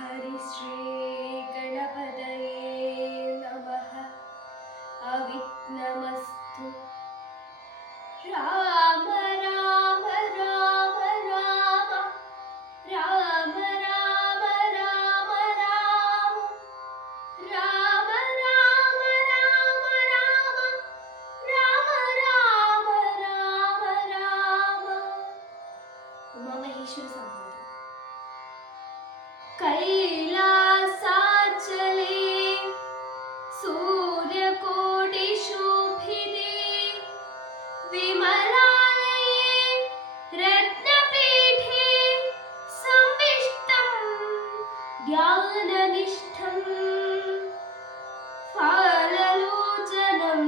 हरिश्रीगणपतये नमः। अविघ्नमस्तु राम राम राम राम। राम राम राम राम। राम राम राम राम। राम राम राम उमामहेश्वर संवाद कैलासाचले सूर्यकोटिशोभिते विमलालये रत्नपीठे संविष्टं ज्ञाननिष्ठम् फाललोचनं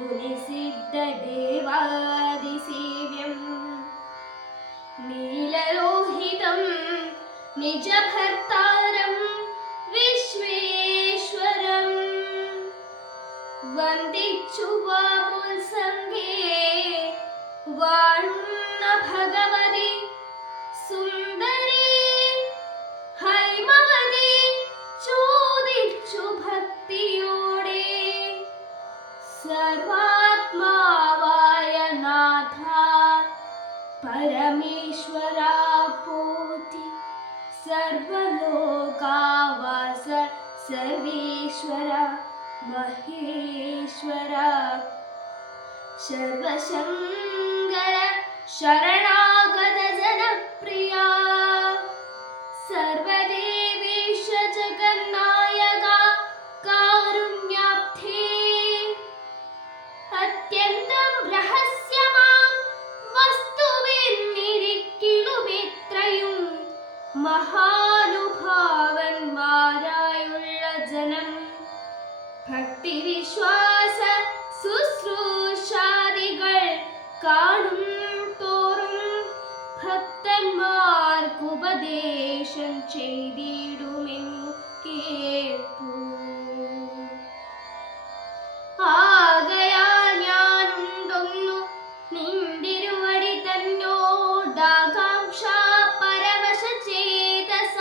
मुनिसिद्धदेवादिसेव्यम् नीललोहितं निजभर्तारं विश्वेश्वरम् वन्दिच्युवा സർവേശ്വര മഹേശ്വര. സർവശങ്കര ശരണാഗത ജനപ്രിയ. സർവദേവേശ ജഗന്നായക കാരുണ്യാബ്ധേ. അത്യന്തം രഹസ്യമാം വസ്തുവെന്നിരിക്കിലുമെത്രയും മഹാനുഭാവന്മാരായുള്ള ശുശ്രൂഷാദികൾ കാണും തോറും ഭക്തന്മാർക്കുപദേശം ചെയ്തിടുമെന്നു കേട്ടു. ആകയാൽ ഞാനുണ്ടൊന്നു നിന്തിരുവടി തന്നോടാകാംക്ഷ പരവശ ചേതസ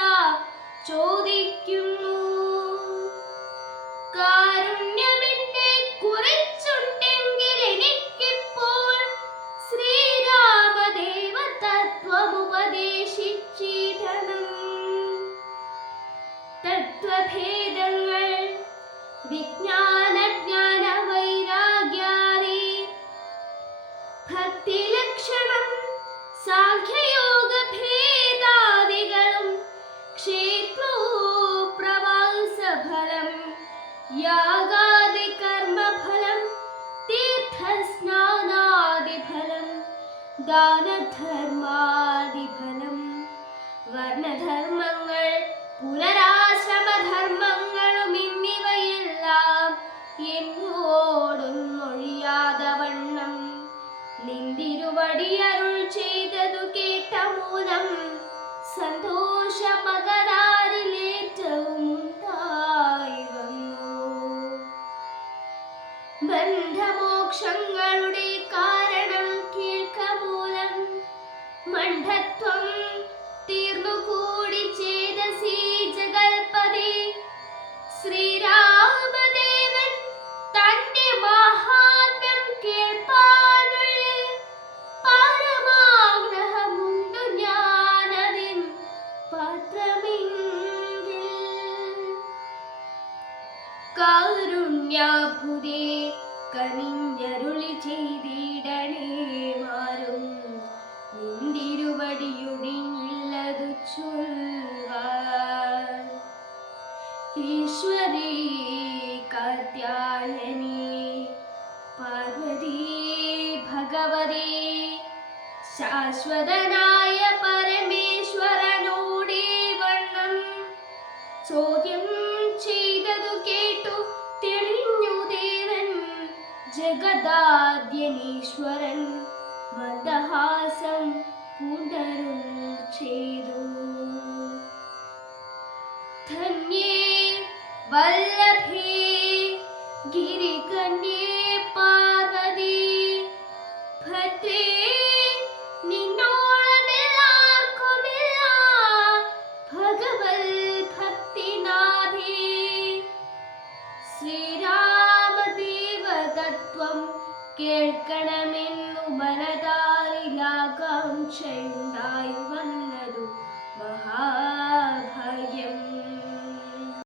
വിജ്ഞാന ജ്ഞാന വൈരാഗ്യാദി ഭക്തി ലക്ഷണം സാഖ്യയോഗ ഭേദാദികളും ക്ഷേത്രോ പ്രവാസഫലം യാഗാദി കർമ്മഫലം തീർത്ഥസ്നാനാദിഫലം ദാനധർമാദിഫലം. വർണധർമ്മങ്ങൾ പുനരാശ്രമധർമ്മങ്ങളും ആകുതേ കനിഞ്ഞരുളി ചെയ്തിടണേ മാറും നിന്തിരുവടിയൊഴിഞ്ഞില്ലതു ഈശ്വരി കാർത്യായനി പാർവതി ഭഗവതി ശാശ്വതനാ കായനീശ്വരൻ വദഹാസം പുനരുൾ ചെയ്തു. ധന്യേ ಎಳ್ಕಣಮೆನ್ನು ಬಲದಾರಿಲಾಕಾಂಕ್ಷೆಯುಂಡಾಯುವಲ್ಲದು ಮಹಾ